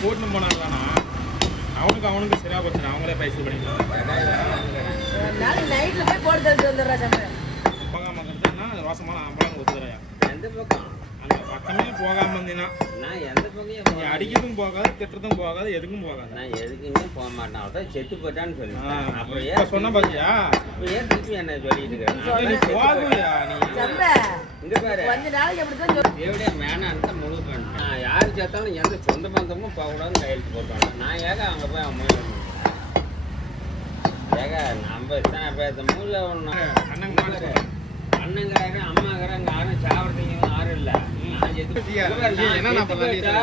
கூட்டின்னு போனாங்களாண்ணா அவனுக்கு சரியா போச்சு அவங்களே பைசா பண்ணிக்கலாம் போகாம இருந்துச்சுன்னா ரோசமான அம்பளம் ஒத்துக்கிறேன் எந்த பக்கம் அந்த பக்கமே போகாம இருந்தீங்கன்னா நான் எந்த பக்கம் நீ அடிக்கிறதும் போகாது திட்டுறதும் போகாது எதுக்கும் போகாது நான் எதுக்குமே போக மாட்டேன் அதான் செத்து போயிட்டான்னு சொல்லி அப்புறம் இப்ப சொன்ன பாத்தியா இப்போ ஏன் திருப்பி என்ன சொல்லிட்டு இருக்கிறேன் நீ போகுயா நீ இங்க பாரு தேவடைய மேனான்னு முழு பண்ணிட்டேன் யாரு சேர்த்தாலும் எந்த சொந்த பந்தமும் போகக்கூடாதுன்னு கையெழுத்து போட்டாங்க நான் ஏக அங்க போய் அவன் மூலம் ஏக நம்ம பேச மூல அண்ணங்கிறாரு அம்மாங்கிறாங்க யாரும் சாப்பிட்றீங்க யாரும் இல்லை நான் என்ன செத்து